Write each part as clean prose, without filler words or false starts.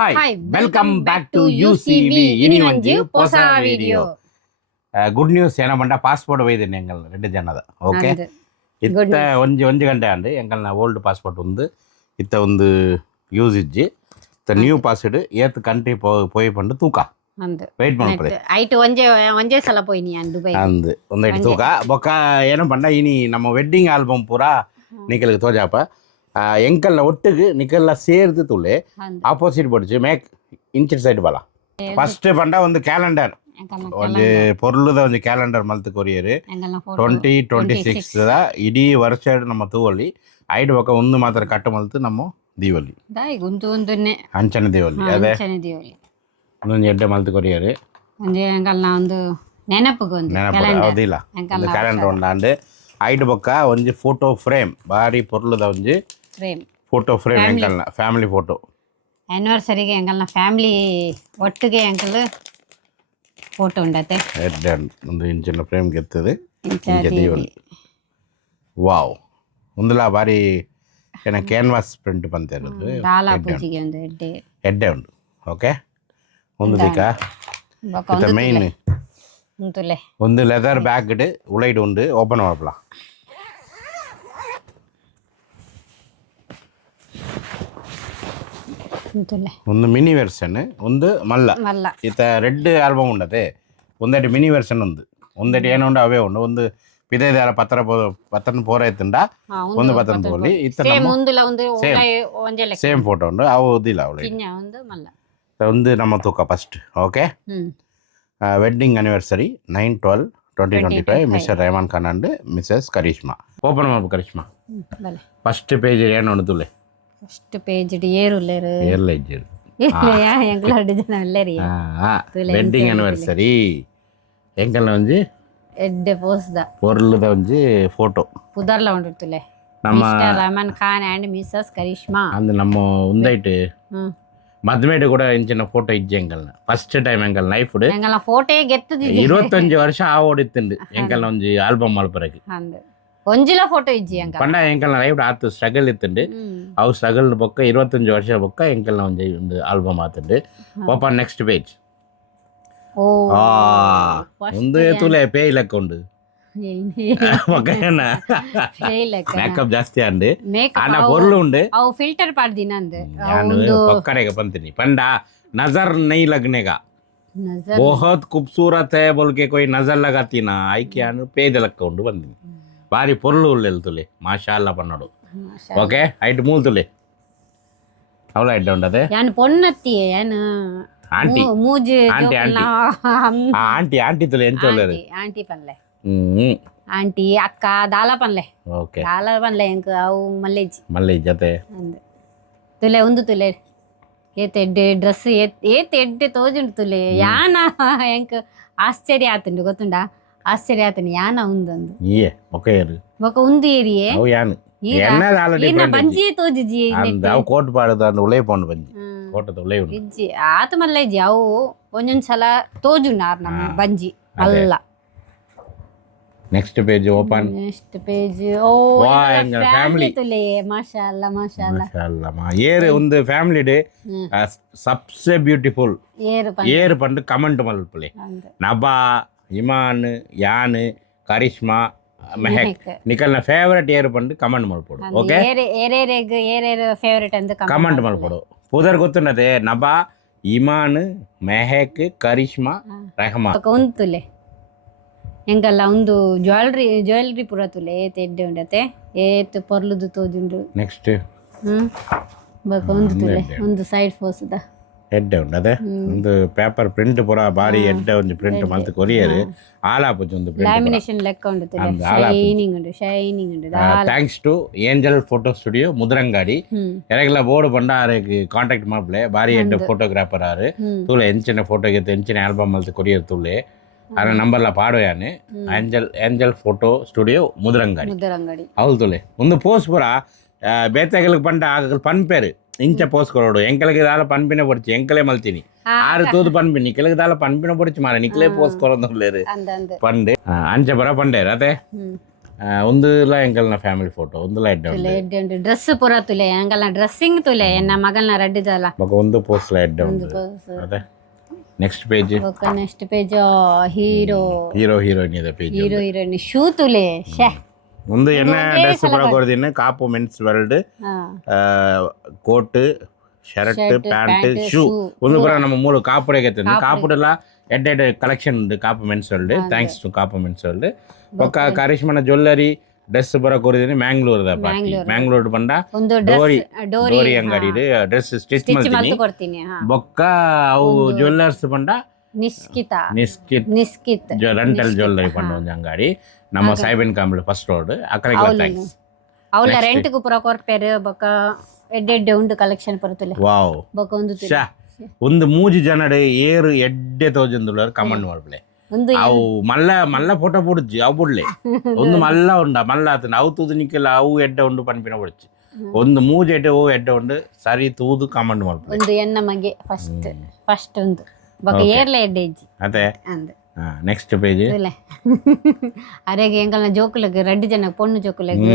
Hi, welcome back to UCV. ಇನಿ ಒಂಜಿ ಹೊಸ ವಿಡಿಯೋ. ಗುಡ್ ನ್ಯೂಸ್ ಏನ ಬಂಡ ಪಾಸ್ಪೋರ್ಟ್ ಒಯ್ದಿನಿ ಎಂಗಲ್ ರೆಡ್ಡಿ ಜನದ ಓಕೆ ಇತ್ತ ಒಂಜಿ ಗಂಟೆ ಅಂಡಿ ಎಂಗಲ್ನ ಓಲ್ಡ್ ಪಾಸ್ಪೋರ್ಟ್ ಉಂದು ಇತ್ತ ಒಂದು ಯೂಸ್ ಇಜ್ಜಿ ಇತ್ತ ನ್ಯೂ ಪಾಸ್ವರ್ಡ್ ಏತ್ ಕಂಟ್ರಿ ಪೋಯಿ ಪಂಡು ತೂಕ ವೆಯ್ಟ್ ಮಾಡ್ಪಡೆ ಐಟ್ ಒಂಜೇ ಸಲ ಪೋಯಿನಿ ದುಬೈ ಅಂದ್ ಒಂದೈಟ್ ತೂಕ ಬೊಕ್ಕ ಏನ ಪಂಡ ಇನಿ ನಮ್ಮ ವೆಡ್ಡಿಂಗ್ ಆಲ್ಬಮ್ ಪೂರ ನಿಕಲ್ಗೆ ತೋಜಾಪ ಎಂಕಲ್ನ ಒಟ್ಟಿಗೆ ನಿಕಲ್ನ ಸೇರ್ದು ತುಳೆ ಆಪೋಸಿಟ್ ಪಡಿச்சு ಮೇಕ್ ಇಂಚಿಡ್ ಸೈಡ್ ಬಲ ಫಸ್ಟ್ ಪಂಡ ಒಂದು ಕ್ಯಾಲೆಂಡರ್ ಒಂದು ಪೊರ್ಲುದ ಒಂದು ಕ್ಯಾಲೆಂಡರ್ ಮಲ್ತು ಕೊರಿಯರು 2026 ಇಡೀ ವರ್ಷ ನಮ್ಮ ತೂವಲ್ಲಿ ಐಡ್ ಬೊಕ ಒಂದು ಮಾತ್ರ ಕಟ್ಟು ಮಲ್ತು ನಮ್ಮ ದೀವಲ್ಲಿ ಅಂಚನೆ ದೀವಲ್ಲಿ ಅದೇ ಒಂದೊಂದು ಎಡ್ಡೆ ಮಲ್ತು ಕೊರಿಯರು ಒಂದು ಹೌದಿಲ್ಲ ಕ್ಯಾಲೆಂಡರ್ ಉಂಡಾಂಡು ಐಡ್ ಬೊಕ್ಕ ಒಂಜಿ ಫೋಟೋ ಫ್ರೇಮ್ ಬಾರಿ ಪೊರ್ಲುದ ಒಂಜಿ ಫೋಟೋ ಫ್ರೇಮ್ ಎಂಕಲ್ನ ಫ್ಯಾಮಿಲಿ ಫೋಟೋ ಆನಿವರ್ಸರಿಗೆ ಎಂಕಲ್ನ ಫ್ಯಾಮಿಲಿ ಒಟ್ಟಿಗೆ ಎಂಕಲ್ ಫೋಟೋ ಉಂಡತೆ ಒಂದು ಇಂಚಿನ ಫ್ರೇಮ್ ಗೆತ್ತದೆ ವಾವ್ ಒಂದುಲ ಬಾರಿ ಏನ ಕ್ಯಾನ್ವಾಸ್ ಪ್ರಿಂಟ್ ಬಂತ ಇರೋದು ಎಡ್ಡೆ ಉಂಡು ಓಕೆ ಒಂದು ದಿಕ್ಕ ಮೈನ್ ಒಂದು ಲೆದರ್ ಬ್ಯಾಗ್ ಉಳೈಡ್ ಉಂಡು ಓಪನ್ ಮಾಡಪ್ಲ ಒಂದು ಮಿನಿ ವೆರ್ಷನ್ ಒಂದು ಮಲ್ಲ ಇತ್ತ ರೆಡ್ ಆಲ್ಬಮ್ ಉಂಡತೆ ಒಂದೆಟ್ ಮಿನಿ ವೆರ್ಷನ್ ಒಂದೆಟ್ ಏನು ಉಂಡು ಅವೇ ಉಂಡು ಒಂದು ಪಿದೈದಾರ ಪತ್ರನ ಪೋರ ಇತ್ತುಂಡ ಒಂದು ಪತ್ರನ ಪೋಲಿ ಇತ್ತ ಸೇಮ್ ಫೋಟೋ ಉಂಡು ಅವು ಓದಿಲ್ಲ ಅವಳು ಒಂದು ನಮ್ಮ ತೂಕ first okay wedding anniversary 9/12/2025 mister Rehman Khan and Mrs Karishma open ಮಾಡ್ಬು ಕರಿಷ್ಮಾ ಫಸ್ಟ್ ಪೇಜ್ ಏನು ಉಂಡು ತುಲೆ ಫಸ್ಟ್ ಪೇಜ್ ಏರುಲ್ಲೇರು ಏರ್ಲ ಇಜ್ಜೇರು ವೆಡ್ಡಿಂಗ್ ಆನಿವರ್ಸರಿ ಎಂಕಲ್ನ ಒಂಜಿ ಎಡ್ಡೆ ಪೋಸ್ದ ಪೊರ್ಲುದ ಒಂಜಿ ಫೋಟೋ ಪುದರ್ಲ ಉಂಡಿರ್ತುಲೆ ನಮ್ಮ ರೆಹಮಾನ್ ಖಾನ್ ಅಂಡ್ ಮಿಸಸ್ ಕರಿಷ್ಮಾ ಅಂದ್ ನಮ್ಮ ಉಂದೈಟ್ ಮದ್ಮೇಡ್ ಕೂಡ ಇಂಚಿನ ಫೋಟೋ ಇಜ್ಜಿ ಎಂಕಲ್ನ ಫಸ್ಟ್ ಟೈಮ್ ಎಂಕಲ್ ಲೈಫ್ ಫೋಟೋ ಗೆತ್ತದ 25 ವರ್ಷ ಆ ಓಡಿತ್ತುಂಡು ಎಂಕಲ್ನ ಒಂಜಿ ಆಲ್ಬಮ್ ಮಲ್ಪರಗೆ ಒಂಜಿಲ ಫೋಟೋ ಇಜ್ಜಿ ಪಂಡ ಎಂಕಲ್ನ ಲೈಫ್ ಆತು ಸ್ಟ್ರಗಲ್ ಇತ್ತುಂಡು ಅವು ಸ್ಟ್ರಗಲ್ ಬೊಕ್ಕ 25 ವರ್ಷ ಬೊಕ್ಕ ಎಂಕಲ್ನ ಒಂದು ಆಲ್ಬಮ್ ಆತುಂಡು ಓಪನ್ ನೆಕ್ಸ್ಟ್ ಪೇಜ್ ಒಂದು ತುಲೆ ಪೇ ಲೆಕ್ಕ ಉಂಡು ಮೇಕಪ್ ಜಾಸ್ತಿ ಅಂಡು ಆನ ಪೊರ್ಲು ಉಂಡು ಅವು ಫಿಲ್ಟರ್ ಪಾಡ್ದಿನಂದು ನಾನು ಪಕ್ಕಡೆಗೆ ಬಂತೀನಿ ಪಂಡ नजर नहीं लगने का बहुत खूबसूरत है बोल के कोई नजर लगाती ना आइके अनु पेज लक्क उंडु बंदिनी ಬಾರಿ ಪೊರ್ಲು ಉಳ್ಳೆಲ್ ತುಲೆ ಮಾಶಾಅಲ್ಲಾ ಪನ್ನೋಡು ಓಕೆ ಐಟ್ ಮೂಲ್ ತುಲೆ ಅವಳ ಐಟ್ ಉಂಡದೆ ಯಾನ್ ಪೊನ್ನತ್ತಿ ಯಾನ್ ಆಂಟಿ ಮೂಜಿ ಆಂಟಿ ಆಂಟಿ ಆಂಟಿ ತುಲೆ ಎಂತ ಒಳ್ಳೆರು ಆಂಟಿ ಪನ್ಲೆ ಆಂಟಿ ಅಕ್ಕ ದಾಲ ಪನ್ಲೆ ಓಕೆ ದಾಲ ಪನ್ಲೆ ಎಂಕ ಅವು ಮಲ್ಲೇಜ್ ಜತೆ ತುಲೆ ಒಂದು ತುಲೆ ಏತೆಡ್ಡೆ ಡ್ರೆಸ್ ಏತೆಡ್ಡೆ ತೋಜುಂಡು ತುಲೆ ಯಾನ ಎಂಕ ಆಶ್ಚರ್ಯ ಆತುಂಡು ಗೊತ್ತುಂಡ ಆಶ್ಚರ್ಯ ಆತನಿ ಯಾನ ಉಂದೊಂದು ಬೊಕ ಉಂದು ಏರಿಯೆ ಅವು ಯಾನು ಬಂಜಿ ತೋಜಿಜಿ ಅವು ಕೋಟ್ ಪಾಡದ ಅಂದು ಉಳೇ ಪೋಂಡು ಬಂಜಿ ಕೋಟದ ಉಳೇ ಉಂಡು ಇಜ್ಜಿ ಆತ ಮಲ್ಲ ಇಜ್ಜಿ ಅವು ಒಂದೊಂದು ಸಲ ತೋಜುಂಡು ಆರ್ ನಮ್ಮ ಬಂಜಿ ಅಲ್ಲ next page open next page ಓ ಫ್ಯಾಮಿಲಿ ತುಲೆ ಮಾಶಾಅಲ್ಲಾ ಮಾಶಾಅಲ್ಲಾ ಏರ್ ಒಂದು ಫ್ಯಾಮಿಲಿ ಡೇ ಸಬ್ಸೆ ಬ್ಯೂಟಿಫುಲ್ ಏರ್ ಪಂಡು ಕಮೆಂಟ್ ಮಲ್ಪಲೆ ನಬಾ ಇಮಾನ್ ಯಾನ್ ಕರಿಷ್ಮಾ ಮೆಹಕ್ ನಿಕಲ್ನ ಫೇವರೇಟ್ ಏರ್ ಪಂಡು ಕಮೆಂಟ್ ಮಲ್ಪೋಡು ಓಕೆ ಏರೇರೇಗ್ ಫೇವರೇಟ್ ಅಂತ ಕಮೆಂಟ್ ಮಲ್ಪೋಡು ಪುದರ್ ಗೊತ್ತುಂಡದೆ ನಬಾ ಇಮಾನ್ ಮೆಹಕ್ ಕರಿಷ್ಮಾ ರೆಹಮಾನ್ ಉಂತುಲೆ ಎಂಕಲ್ಲ ಒಂದು ಜ್ಯುವೆಲ್ರಿ ಪೂರ ತುಲೆ ಎಡ್ಡೆ ಉಂಡತೆ ಏತ್ ಪೊರ್ಲುದು ತೋಜುಂಡು ನೆಕ್ಸ್ಟ್ ಬಕ ಒಂದು ತುಲೆ ಒಂದು ಸೈಡ್ ಫೋಸ್ದ ಎಡ್ಡೆ ಉಂಡದೆ ಒಂದು ಪೇಪರ್ ಪ್ರಿಂಟ್ ಪೂರ ಬಾರಿ ಎಡ್ಡೆ ಒಂದು ಪ್ರಿಂಟ್ ಮಲ್ತು ಕೊರಿಯರ್ ಆಲಾಪುಜಿ ಒಂದು ಲ್ಯಾಮಿನೇಷನ್ ಲೆಕ್ಕ ಉಂಡು ತುಲೆ ಶೈನಿಂಗ್ ಉಂಡು thanks to Angel photo studio Mudrangadi ಎರೆಗ್ಲ ಬೋರ್ಡ್ ಪಂಡ ಆರೆಗ್ ಕಾಂಟ್ಯಾಕ್ಟ್ ಮಾಡ್ಲೆ ಬಾರಿ ಎಡ್ಡೆ ಫೋಟೋಗ್ರಾಫರ್ ಆರು ತೂಲೆ ಎಂಚಿನ ಫೋಟೋ ಗೆತ್ತು ಎಂಚಿನ ಆಲ್ಬಮ್ ಮಲ್ತು ಕೊರಿಯರ್ ತೂಲೆ ಅರ ನಂಬರ್ಲ ಪಾಡೋಯಾನೆ ಏಂಜಲ್ ಫೋಟೋ ಸ್ಟುಡಿಯೋ ಮುದ್ರಂಗಾಡಿ ಅವಳು ತುಲೆ ಒಂದು ಪೋಸ್ ಪೂರ ಬೇತಾಗಲಿಗೆ ಪಂಡ ಆಗಲ್ ಪನ್ಪೇರು ಇಂಚ ಪೋಸ್ ಕೊರೋಡು ಎಂಕಲಿಗೆ ದಾಲ ಪನ್ಪಿನ ಪೊಡಿಚಿ ಎಂಕಲೇ ಮಲ್ತೀನಿ ಆರು ತೂದು ಪನ್ಪಿ ನಿಕ್ಕಲಿಗೆ ದಾಲ ಪನ್ಪಿನ ಪೊಡಿಚಿ ಮಾರ ನಿಕ್ಲೇ ಪೋಸ್ ಕೊರೋದು ಪಂಡೆ ಅಂಚ ಬರ ಪಂಡೇರು ಅದೇ ಒಂದುಲ ಎಂಕಲ್ನ ಫ್ಯಾಮಿಲಿ ಫೋಟೋ ಒಂದುಲ ಎಡ್ಡೆ ಉಂಡು ತುಲೆ ಎಡ್ಡೆ ಉಂಟು ಡ್ರೆಸ್ ಪೂರ ತುಲೆ ಎಂಕಲ್ನ ಡ್ರೆಸ್ಸಿಂಗ್ ತುಲೆ ಎನ್ನ ಮಗಲ್ನ ರಡ್ಡಿದಲ್ಲ ಬೊಕ ಒಂದು ಪೋಸ್ಟ್ಲ ಎಡ್ಡೆ ಉಂಡು ಅದೇ ನೆಕ್ಸ್ಟ್ ಪೇಜ್ ಬೊಕ ನೆಕ್ಸ್ಟ್ ಪೇಜ್ ಹೀರೋ ಹೀರೋಯಿನ್ ಇದೆ ಪೇಜ್ ಹೀರೋಯಿನ್ ಶೂ ತುಲೆ ಶೇ ಒಂದು ಎನ್ನ ಡ್ರೆಸ್ ಪೂರ ಕೊಡ್ದಿನ Kaup men's world coat shirt pant shoe ಒಂದು ಪೂರ ನಮ್ಮ ಮೂರು ಕಾಪುಡೆಗೆ ಕಾಪುಡೆಲ್ಲ ಎಡ್ಡೆ ಕಲೆಕ್ಷನ್ ಉಂಡು Kaup men's world thanks to Kaup men's world ಬೊಕ್ಕ ಕರಿಷ್ಮನ ಜ್ಯುವೆಲ್ಲರಿ ಡ್ರೆಸ್ ಬರ ಕೊರಿದಿನಿ ಮ್ಯಾಂಗ್ಳೂರ್ದ ಮ್ಯಾಂಗ್ಳೂರ್ ಬಂಡ ಡೋರಿ ಅಂಗಡಿ ಡ್ರೆಸ್ ಸ್ಟಿಚ್ ಮಾಡ್ತೀನಿ ಕೊಡ್ತೀನಿ ಬೊಕ್ಕ ಅವು ಜ್ಯುವೆಲ್ಲರ್ಸ್ ಬಂಡ ನಿಸ್ಕಿತ್ ರೆಂಟಲ್ ಜ್ಯುವೆಲ್ಲರಿ ಪಂಡ ಒಂದು ಅಂಗಡಿ ನಮ್ಮ ಸಾಯಿಬನ್ ಕಾಂಬ್ಳು ಫಸ್ಟ್ ರೋಡ್ ಅಕಡೆಗೆ ಥ್ಯಾಂಕ್ಸ್ ಅವಳ ರೆಂಟ್ ಗೂ ಪೂರ ಕೊರ್ಪೇರು ಬೊಕ್ಕ ಎಡ್ಡೆ ಉಂಡು ಕಲೆಕ್ಷನ್ ಪರತುಲೆ ವಾವ್ ಬೊಕ್ಕ ಒಂದು ಮೂಜಿ ಜನಡೆ ಏರು ಎಡ್ಡೆ ತೋಜಂದುಳ್ಳಾರ ಕಮೆಂಟ್ ಮಾಡ್ಬಿಳೆ ಅವು ಮಲ್ಲ ಫೋಟೋ ಬುಡ್ಜಿ ಅವು ಬುಡ್ಲೆ ಒಂದು ಮಲ್ಲ ಉಂಡ ಮಲ್ಲ ಆತನ ಅವು ತೂದು ನಿಕ್ಕೆಲ್ಲ ಅವು ಎಡ್ಡೆ ಉಂಡು ಪನ್ಪಿನ ಬುಡ್ಜಿ ಒಂದು ಮೂಜಿ ಎಡ್ಡೆ ಓ ಎಡ್ಡೆ ಉಂಡು ಸರಿ ತೂದು ಕಮೆಂಟ್ ಮಾಡ್ಬಿಳೆ ಒಂದು ಎನ್ನ ಮಗೆ ಫಸ್ಟ್ ಒಂದು ಬೊಕ್ಕ ಏರ್ಲೆ ಎಡ್ಡೆ ಇಜ್ಜಿ ಅದೇ ನೆಕ್ಸ್ಟ್ ಪೇಜ್ ಅರೆಗೆ ಎಂಕಲ್ನ ಜೋಕುಲಗ್ ರಡ್ಡು ಜನ ಪೊಣ್ಣು ಜೋಕುಲಗ್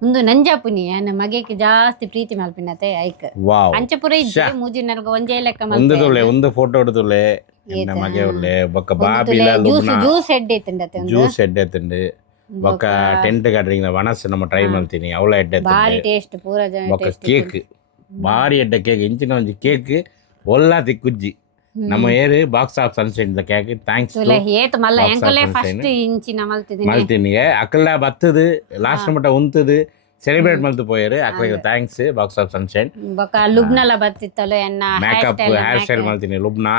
ಒಂದು ನಂಜಾಪುನಿ ನನ್ನ ಮಗೆಗೆ ಜಾಸ್ತಿ ಪ್ರೀತಿ ಮಲ್ಪಿನತೆ ಐಕ್ ಅಂಚೆ ಪುರ ಇದ್ದೆ ಮೂಜಿನರ್ಗ ಒಂಜೇ ಲೆಕ್ಕ ಒಂದು ಫೋಟೋ ಹೊಡೆದುಲೆ ಮಗೆ ಒಳ್ಳೆ ಬೊಕ್ಕ ಬಾಬಿಲ ಜ್ಯೂಸ್ ಎಡ್ಡೆ ಇತ್ತಂಡತೆ ಜ್ಯೂಸ್ ಎಡ್ಡೆ ತಿಂಡು ಬೊಕ್ಕ ಟೆಂಟ್ ಗಾರ್ಡನಿಂಗ್ ವನಸ್ ನಮ್ಮ ಟ್ರೈ ಮಾಡ್ತೀನಿ ಅವಳ ಎಡ್ಡೆ ಬಾರಿ ಟೇಸ್ಟ್ ಪೂರ ಬೊಕ್ಕ ಕೇಕ್ ಬಾರಿ ಎಡ್ಡೆ ಕೇಕ್ ಇಂಚಿನ ಒಂಜಿ ಕೇಕ್ ಒಲ್ಲಾ ತಿಕ್ಕುಜ್ಜಿ ನಮ್ಮ ಏರು box of sunshine cake thanks ಏತ್ ಮಲ್ಲ ಎಂಕಲೆ ಫಸ್ಟ್ ಇಂಚಿನ ಮಲ್ತಿದ್ದೀನಿ ಮಲ್ತಿನಿಗೆ ಅಕ್ಕಲ ಬತ್ತದು ಲಾಸ್ಟ್ ಮಟ್ಟ ಉಂತದು ಸೆಲೆಬ್ರೇಟ್ ಮಲ್ತು ಪೋಯರು ಅಕ್ಕಲಿಗೆ ಥ್ಯಾಂಕ್ಸ್ ಬಾಕ್ಸ್ ಆಫ್ ಸನ್ಶೈನ್ ಬೊಕ ಲುಬ್ನಲ ಬತ್ತಿತ್ತಲೆ ಎನ್ನ ಮೇಕಪ್ ಹೇರ್ ಸ್ಟೈಲ್ ಮಲ್ತೀನಿ ಲುಬ್ನಾ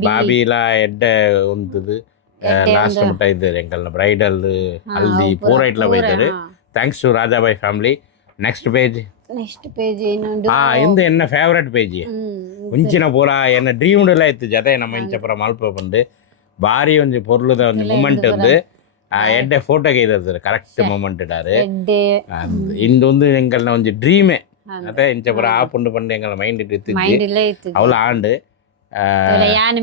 ಬಾಬಿಲ ಎಡ್ಡೆ ಉಂತದು ಲಾಸ್ಟ್ ಮಟ್ಟ ಇದ್ದಾರೆ ಎಂಕಲ್ನ ಬ್ರೈಡಲ್ ಹಲ್ದಿ ಪೂರ ಇಟ್ಲ ಬೈತಾರೆ thanks to Rajabai family next page ಇನ್ನೊಂದು ಇಂದು ಎನ್ನ ಫೇವರೆಟ್ ಪೇಜ್ ಮುಂಚಿನ ಪೂರ ಎನ್ನ ಡ್ರೀಮ್ ಎಲ್ಲ ಇತ್ತು ಜೊತೆ ನಮ್ಮ ಇಂಚ ಪೂರ ಮಲ್ಪ ಬಂದು ಬಾರಿ ಒಂಜಿ ಪೊರ್ಲುದ ಒಂಜಿ ಮೂಮೆಂಟ್ ಒಂದು ಎಡ್ಡೆ ಫೋಟೋಗೆ ಇದ್ದಾರೆ ಕರೆಕ್ಟ್ ಮೂಮೆಂಟ್ ಇಡಾರು ಇಂದೊಂದು ಎಂಕಲ್ನ ಒಂಜಿ ಡ್ರೀಮೇ ಅದೇ ಇಂಚ ಪೂರ ಆಪುಂಡು ಪಂಡು ಎಂಕಲ್ನ ಮೈಂಡ್ ಇತ್ತು ಅವಳ ಆಂಡ್ ಯಾನ್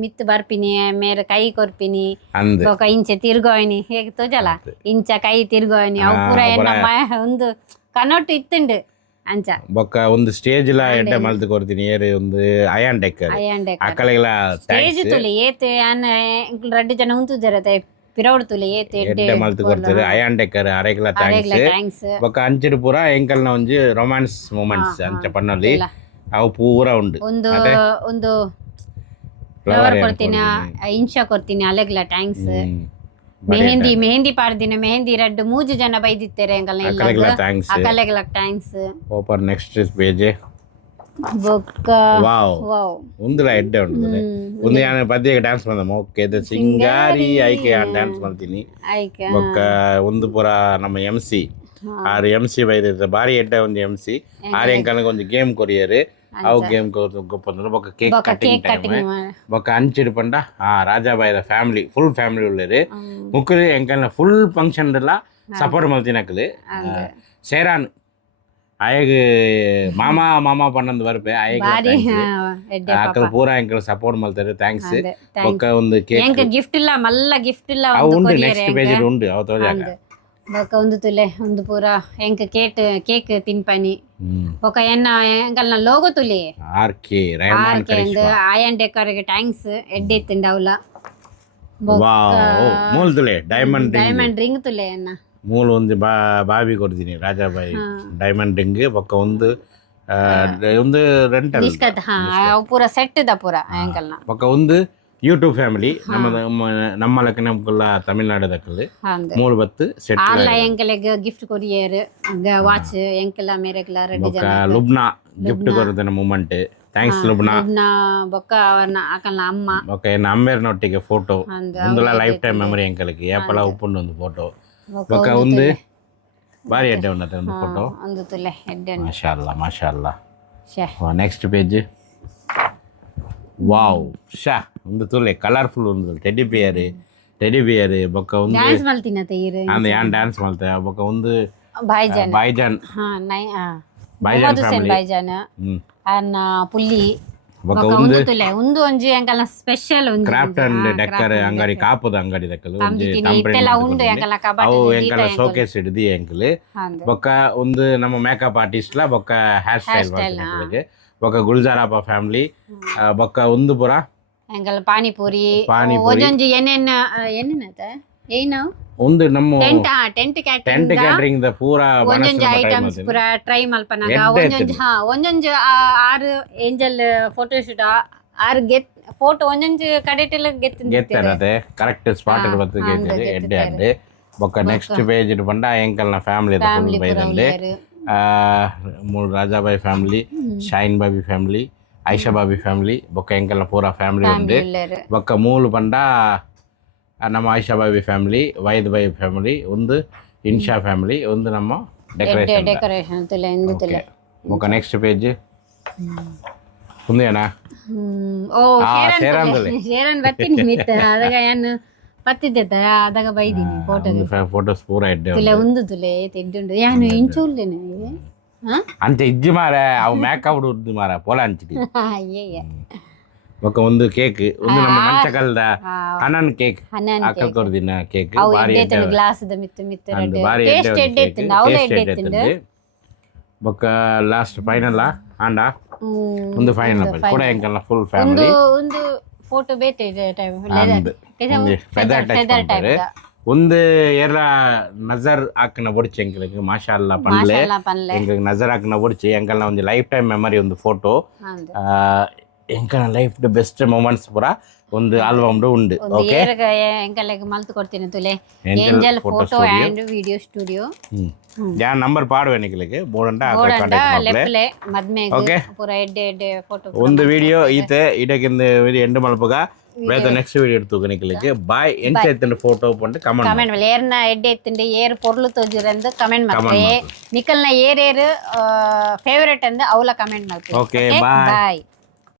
ಮಿತ್ತು ಬರ್ಪಿನಿ ಮೇರೆ ಕೈ ಕೊರ್ಪಿನಿ ಬೊಕ ಇಂಚೆ ತಿರ್ಗೋಯ್ನಿ ಹೇಗೆ ತೋಜಲ ಇಂಚ ಕೈ ತಿರ್ಗೋಯ್ನಿ ಅವು ಪೂರ ಎನ್ನ ಒಂದು ಕನೊಟ್ಟು ಇತ್ತುಂಡು ಅಂಚ ಬೊಕ್ಕ ಒಂದು ಸ್ಟೇಜ್ ಲ ಎಡ್ಡೆ ಮಲ್ತು ಕೊಡ್ತೀನಿ ಏರು ಒಂದು ಅಯಾನ್ ಡೆಕ್ಕರ್ ಅಕ್ಕಳೆಲ್ಲ ಸ್ಟೇಜ್ ತುಲೆ ಏತ್ ಯಾನ್ ರಡ್ಡು ಜನ ಉಂತುದರತೆ ಪಿರೌಡ್ ತುಲೆ ಏತ್ ಎಡ್ಡೆ ಮಲ್ತು ಕೊಡ್ತಾರೆ ಅಯಾನ್ ಡೆಕ್ಕರ್ ಅರೆಗ್ಲ ಥ್ಯಾಂಕ್ಸ್ ಬೊಕ್ಕ ಅಂಚಿಡು ಪೂರ ಎಂಕಲ್ನ ಒಂಜಿ ರೊಮ್ಯಾನ್ಸ್ ಮೂಮೆಂಟ್ಸ್ ಅಂಚ ಪನ್ನಲ್ಲಿ ಅವು ಪೂರ ಉಂಡು ಒಂದು ಫ್ಲವರ್ ಕೊಡ್ತೀನಿ ಇಂಚ ಕೊಡ್ತೀನಿ ಅಲೆಗ್ಲ ಥ್ಯಾಂಕ್ಸ್ ಮೆಹಂದಿ ಪಾಡ್ದಿನ ಮೆಹಂದಿ ರಡ್ಡು ಮೂಜು ಜನ ಬೈದಿತ್ತೇರೆ ಅಕಲೆಗ್ಲ ಥ್ಯಾಂಕ್ಸ್ ಓಪನ್ ನೆಕ್ಸ್ಟ್ ಪೇಜ್ ಬೊಕ್ಕ ವಾವ್ ಒಂದುಲ ಎಡ್ಡೆ ಉಂಟು ಒಂದು ಯಾನ ಪದ್ಯಗೆ ಡ್ಯಾನ್ಸ್ ಮಾಡ್ದ ಓಕೆ ಸಿಂಗಾರಿ ಐಕೆ ಡ್ಯಾನ್ಸ್ ಮಾಡ್ತೀನಿ ಬೊಕ್ಕ ಒಂದು ಪೂರ ನಮ್ಮ MC ಆರು MC ಬೈದಿರ್ತಾರೆ ಬಾರಿ ಎಡ್ಡೆ ಒಂದು MC ಆರು ಎಂಕಲ್ಗೆ ಒಂದು ಗೇಮ್ ಕೊರಿಯರು ಅವು ಗೇಮ್ ಗೊಪ್ಪಂದ್ರೆ ಬೊಕ್ಕ ಕೇಕ್ ಕಟಿಂಗ್ ಟೈಮ್ ಬೊಕ್ಕ ಅಂಚಿಡು ಪಂಡ ರಾಜಾಬಾಯಿದ ಫ್ಯಾಮಿಲಿ ಫುಲ್ ಫ್ಯಾಮಿಲಿ ಉಳ್ಳೇರು ಮುಕ್ಕಲು ಎಂಕಲ್ನ ಫುಲ್ ಫಂಕ್ಷನ್ ಎಲ್ಲ ಸಪೋರ್ಟ್ ಮಲ್ತಿನಕ್ಕಲು ಸೇರಾನ್ ಆಯಗ್ ಮಾಮ ಪನ್ನೊಂದು ಬರ್ಪೆ ಆಯಗ್ ಅಕ್ಕಲ್ ಪೂರ ಎಂಕಲ್ ಸಪೋರ್ಟ್ ಮಲ್ತಾರೆ ಥ್ಯಾಂಕ್ಸ್ ಬೊಕ್ಕ ಒಂದು ಕೇಕ್ ಗಿಫ್ಟ್ ಇಲ್ಲ ಮಲ್ಲ ಗಿಫ್ಟ್ ಇಲ್ಲ ಅವು ಉಂಟು ನೆಕ್ಸ್ಟ್ ಪೇಜ್ ಉಂಟು ಅವು ತೋಜಾಕ ಬೊಕ ಒಂದು ತುಲೆ ಒಂದು ಪೂರ ಎಂಕ ಕೇಕ್ ತಿನ್ಪನಿ ಬೊಕ ಎನ್ನ ಎಂಕಲ್ನ ಲೋಗೋ ತುಲಿ ಆರ್ಕೆ ಆಯನ್ ಡೆಕೋರ್ಗೆ ಥ್ಯಾಂಕ್ಸ್ ಎಡ್ಡೆ ಇತ್ತುಂಡು ಅವಲ ಮೂಲ್ ತುಲೆ ಡೈಮಂಡ್ ರಿಂಗ್ ತುಲೆ ಎನ್ನ ಮೂಲು ಒಂದು ಬಾಬಿ ಕೊಡ್ತೀನಿ ರಾಜಾಬಾಯಿ ಡೈಮಂಡ್ ರಿಂಗ್ ಬೊಕ್ಕ ಒಂದು ರೆಂಟಲ್ ಪೂರ ಸೆಟ್ ದ ಪೂರ ಎಂಕಲ್ನ ಬೊಕ್ಕ ಒಂದು ಯೂಟ್ಯೂಬ್ ಫ್ಯಾಮಿಲಿ ನಮ್ಮ ಲಕ್ಕ ನಮ್ಗೆಲ್ಲ ತಮಿಳ್ನಾಡು ದಕ್ಕಲ್ಲಿ ಮೂಲ ಬತ್ತು ಸೆಟ್ ಆಲ್ಲ ಎಂಕಲೆಗ್ ಗಿಫ್ಟ್ ಕೊರಿಯರ್ ವಾಚ್ ಎಂಕಲ ಮೇರೆಗ್ಲ ರೆಡಿ ಜನ ಲುಬ್ನಾ ಗಿಫ್ಟ್ ಕೊರುದನ ಮೂಮೆಂಟ್ ಥ್ಯಾಂಕ್ಸ್ ಲುಬ್ನಾ ಬೊಕ್ಕ ಅವನ ಅಕಲ್ನ ಅಮ್ಮ ಬೊಕ್ಕ ಎನ್ನ ಅಮ್ಮೇರ್ನೊಟ್ಟಿಗೆ ಫೋಟೋ ಒಂದುಲ ಲೈಫ್ ಟೈಮ್ ಮೆಮರಿ ಎಂಕಲಿಗೆ ಏಪಲ ಉಪ್ಪುಂಡು ಒಂದು ಫೋಟೋ ಬೊಕ್ಕ ಒಂದು ಬಾರಿ ಎಡ್ಡೆ ಉಂಡತೆ ಒಂದು ಫೋಟೋ ಒಂದು ತುಲೆ ಎಡ್ಡೆ ಮಾಶಾಅಲ್ಲಾ ನೆಕ್ಸ್ಟ್ ಪೇಜ್ ವಾವ್ ಶಾ ಒಂದು ತುಲೆ ಕಲರ್ಫುಲ್ ಒಂದು ಟೆಡಿ ಬಿಯರ್ ಬೊಕ್ಕ ಒಂದು ಡ್ಯಾನ್ಸ್ ಮಲ್ತಿನತೆ ಇರು ಅಂದ ಯಾನ್ ಡ್ಯಾನ್ಸ್ ಮಲ್ತೆ ಬೊಕ್ಕ ಒಂದು ಭಾಯ್ಜಾನ್ ಫ್ಯಾಮಿಲಿ ಭಾಯ್ಜಾನ್ ಅನ್ನ ಪುಲ್ಲಿ ಬೊಕ್ಕ ಉಂದು ತುಲೆ ಉಂದು ಒಂಜಿ ಎಂಕಲ್ನ ಸ್ಪೆಷಲ್ ಉಂದು ಕ್ರಾಫ್ಟ್ ಅಂಡ್ ಡೆಕ್ಕರ್ ಅಂಗಡಿ ಕಾಪುದ ಅಂಗಡಿ ದಕ್ಕಲು ಒಂಜಿ ಇತ್ತೆಲ್ಲ ಉಂಡು ಎಂಕಲ್ನ ಕಬಾಟ್ ಅವು ಎಂಕಲ ಶೋಕೇಸ್ ಹಿಡಿದಿ ಎಂಕಲ್ ಬೊಕ್ಕ ಒಂದು ನಮ್ಮ ಮೇಕಪ್ ಆರ್ಟಿಸ್ಟ್ ಲ ಬೊಕ್ಕ ಹೇರ್ ಸ್ಟೈಲ್ ಬೊಕ್ಕ ಗುಲ್ಜಾರಪ್ಪ ಫ್ಯಾಮಿಲಿ ಬೊಕ್ಕ ಒಂದು ಪುರ ಎಂಕಲ್ ಪಾನಿಪೂರಿ ಒಂಜೊಂಜಿ ಏನೇನತ ಏನ ಒಂದು ನಮ್ಮ ಟೆಂಟ್ ಟೆಂಟ್ ಕ್ಯಾಟರಿಂಗ್ ದ ಪೂರ ಒಂಜೊಂಜಿ ಐಟಮ್ಸ್ ಪೂರ ಟ್ರೈ ಮಲ್ಪನಾಗ ಒಂಜೊಂಜಿ ಆರು ಏಂಜಲ್ ಫೋಟೋಶೂಟ್ ಆರು ಫೋಟೋ ಒಂಜೊಂಜಿ ಕಡೆಟೆಲ್ಲ ಗೆತ್ತನತೆ ಕರೆಕ್ಟ್ ಸ್ಪಾಟ್ ಬತ್ತು ಗೆತ್ತಿದೆ ಎಡ್ಡೆ ಅಡ್ಡೆ ಬೊಕ್ಕ ನೆಕ್ಸ್ಟ್ ಪೇಜ್ ಇಟ್ಟು ಬಂಡ ಎಂಕಲ್ನ ಫ್ಯಾಮಿಲಿ ಫುಲ್ ಬೈದಂಡೆ ಮೂರು Rajabai family shine Bobby family Aisha Bobby family ಬೊಕ್ಕ ಎಂಕಲ್ನ ಪೂರ ಫ್ಯಾಮಿಲಿ ಉಂಡು ಬೊಕ್ಕ ಮೂಲು ಬಂಡ ನಮ್ಮ ಆಯಿಷಾ ಬಾಬಿ ಫ್ಯಾಮಿಲಿ ವೈದ್ ಬಾಯಿ ಫ್ಯಾಮಿಲಿ ಒಂದು ಇನ್ಶಾ ಫ್ಯಾಮಿಲಿ ಒಂದು ನಮ್ಮ ಡೆಕೋರೇಷನ್ ಬೊಕ್ಕ ನೆಕ್ಸ್ಟ್ ಪೇಜ್ ಮುಂದೇನಾ ಓ ಶೇರನ್ ಬತ್ತೀನಿ ಮಿತ್ತ ಅದಾಗ ಏನು ಪತ್ತಿದ್ದ ಅದಾಗ ಬೈದೀನಿ ಫೋಟೋಸ್ ಪೂರ ಎಡ್ಡೆ ತುಲೆ ಉಂದು ತುಲೆ ತೆಡ್ಡುಂಡು ಯಾನು ಇಂಚುಲ್ಲೇನೆ ಅಂಚ ಇಜ್ಜಿ ಮಾರ ಅವು ಮೇಕಪ್ ಉದ್ದು ಮಾರ ಪೋಲ ಅಂಚಿಟಿ ಅಯ್ಯಯ್ಯ ಬೊಕ್ಕ ಒಂದು ಕೇಕ್ ಒಂದು ನಮ್ಮ ಮಂಚಕಲ್ದ ಹನನ್ ಕೇಕ್ ಅಕ್ಕ ಕೊರ್ದಿನ ಕೇಕ್ ಬಾರಿ ಗ್ಲಾಸ್ ಮಿತ್ತು ಮಿತ್ತು ಬಾರಿ ಟೇಸ್ಟ್ ಎಡ್ಡೆ ಇತ್ತು ಅವಳ ಎಡ್ಡೆ ಇತ್ತು ಬೊಕ್ಕ ಲಾಸ್ಟ್ ಫೈನಲ್ ಆಂಡ ಒಂದು ಫೈನಲ್ ಕೂಡ ಎಂಕಲ್ನ ಫುಲ್ ಫ್ಯಾಮಿಲಿ ಒಂದು ಫೋಟೋ ಬೇತೆ ಟೈಮ್ ಫೆದರ್ ಟಚ್ ಒಂದು ಏರ ನಜರ್ ಹಾಕಿನ ಬೊಡ್ಚಿ ಎಂಕಲ್ಗೆ ಮಾಷಾ ಅಲ್ಲ ಪನ್ಲೆ ಎಂಕಲ್ಗೆ ನಜರ್ ಹಾಕಿನ ಬೊಡ್ಚಿ ಎಂಕಲ್ನ ಒಂದು ಲೈಫ್ ಟೈಮ್ ಮೆಮರಿ ಒಂದು ಫೋಟೋ ಎಂಕಲ್ನ ಲೈಫ್ ದ ಬೆಸ್ಟ್ ಮೊಮೆಂಟ್ಸ್ ಪೂರ ಒಂದು ಆಲ್ಬಮ್ ಉಂಡು ಓಕೆ ಎಂಕಲ್ಗೆ ಮಲ್ತು ಕೊಡ್ತೀನಿ ತುಲೆ Angel photo and video studio ಯಾನ್ ನಂಬರ್ ಪಾಡುವೆ ನಿಕಲಿಗೆ ಬೋರ್ಡ್ ಲೆಫ್ಟ್ಲೆ ಮದ್ಮೆಗೆ ಪೂರ ಎಡ್ಡೆ ಎಡ್ಡೆ ಫೋಟೋ ಒಂದು ವಿಡಿಯೋ ಈತೆ ಇದಕ್ಕಿಂದ ಎಂಡ್ ಮಲ್ಪಗ ಬೇತ ನೆಕ್ಸ್ಟ್ ವಿಡಿಯೋ എടുത്തു ನಿಕಲಿಗೆ ಬಾಯ್ ಎಂಚ ಎತ್ತಂಡ ಫೋಟೋ ಪಂಡು ಕಮೆಂಟ್ ಏರ್ನ ಎಡ್ಡೆ ಎತ್ತಂಡೆ ಏರ್ ಪೊರ್ಲು ತೋಜಿರಂದು ಕಮೆಂಟ್ ಮಾಡ್ತಾರೆ ನಿಕಲ್ನ ಏರ್ ಫೇವರೇಟ್ ಅಂದು ಅವಲ ಕಮೆಂಟ್ ಮಾಡ್ತಾರೆ ಓಕೆ ಬಾಯ್.